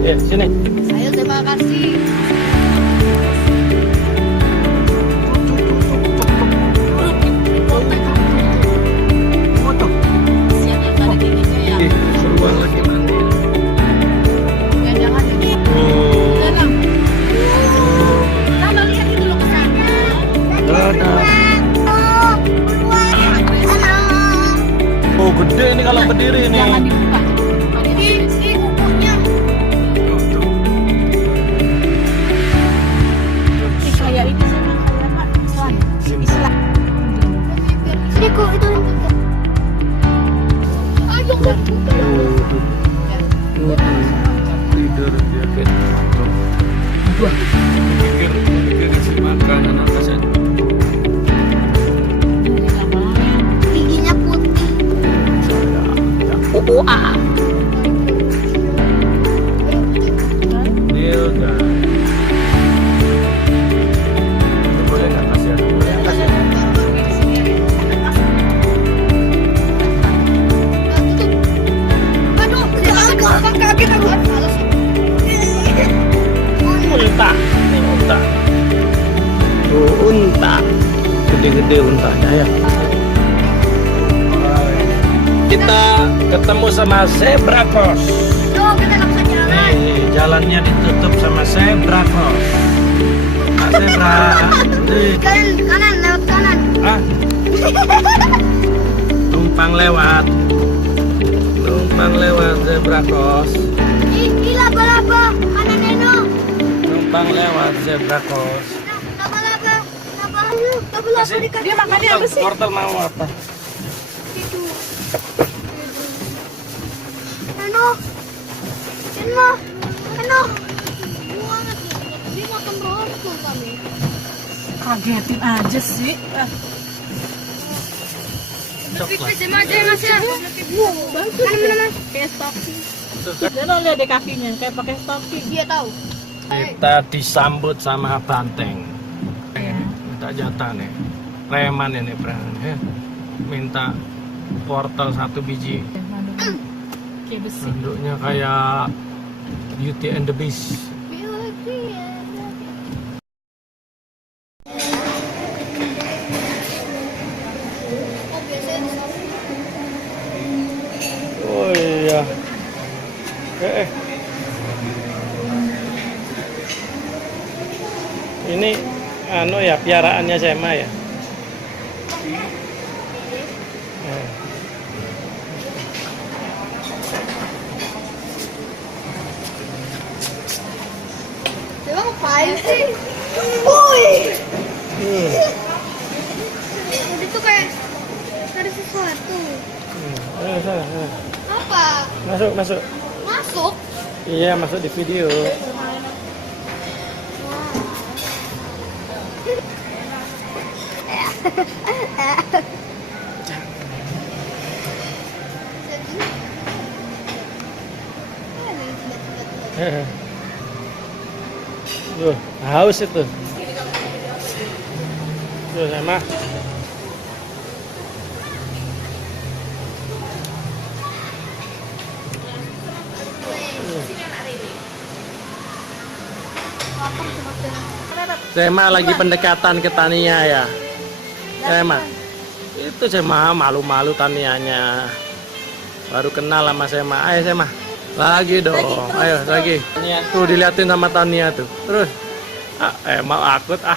Sini. Ayo, terima kasih. Siap yang pada giginya ya. Seruan lagi mandi. Jangan ini. Dalam. Tambah lihat itu loh kesannya. Dadah. Oh, gede ini kalau berdiri nih. Jangan dibuka. Di kukunya. Kayak ini sama kayak apa? Islam. Islam. Sini kok itu. Ayo kok. Tidur dia kayak pikir kasih makan apa saja. Giginya putih. Dia udah. Boleh nggak kasih aku? Boleh nggak kasih? Aduh, kaget aku. Unta, ini unta. Oh, unta. Gede-gede untanya ya. Kita ketemu sama zebra cross. Tuh, kita langsung jalan. Nih, jalannya ditutup sama zebra cross. Nah, zebra. Nih. Kanan, lewat kanan. Ah. Numpang lewat. Numpang lewat zebra cross. Ih, laba-laba. Kanan Neno. Numpang lewat zebra cross. Laba-laba. Laba-laba dikasih. Dia makannya apa sih? Wortel mau apa? Itu. Neno. Neno. Neno. Dia makan wortel kami. Kagetin aja sih. Coklat. Kayak stocking. Jangan lihat deh kakinya kayak pakai stocking. Dia tahu. Kita disambut sama banteng. Minta jatah nih. Preman ini preman. Minta wortel 1 biji. Kayak besi. Bentuknya kayak Beauty and the Beast. Oh iya. Ini anu ya piaraannya Sema ya. Emang ngapain sih? Woi. Itu kayak ada sesuatu. Sana. Apa? Masuk. Masuk? Iya, masuk di video. Tuh, haus itu. Tuh, Sema. Sema lagi pendekatan ke Tania ya. Sema. Itu Sema malu-malu Tanianya. Baru kenal sama Sema. Ayo Sema. Lagi dong. Ayo lagi. Tuh diliatin sama Tania tuh. Terus. Mau akut ah.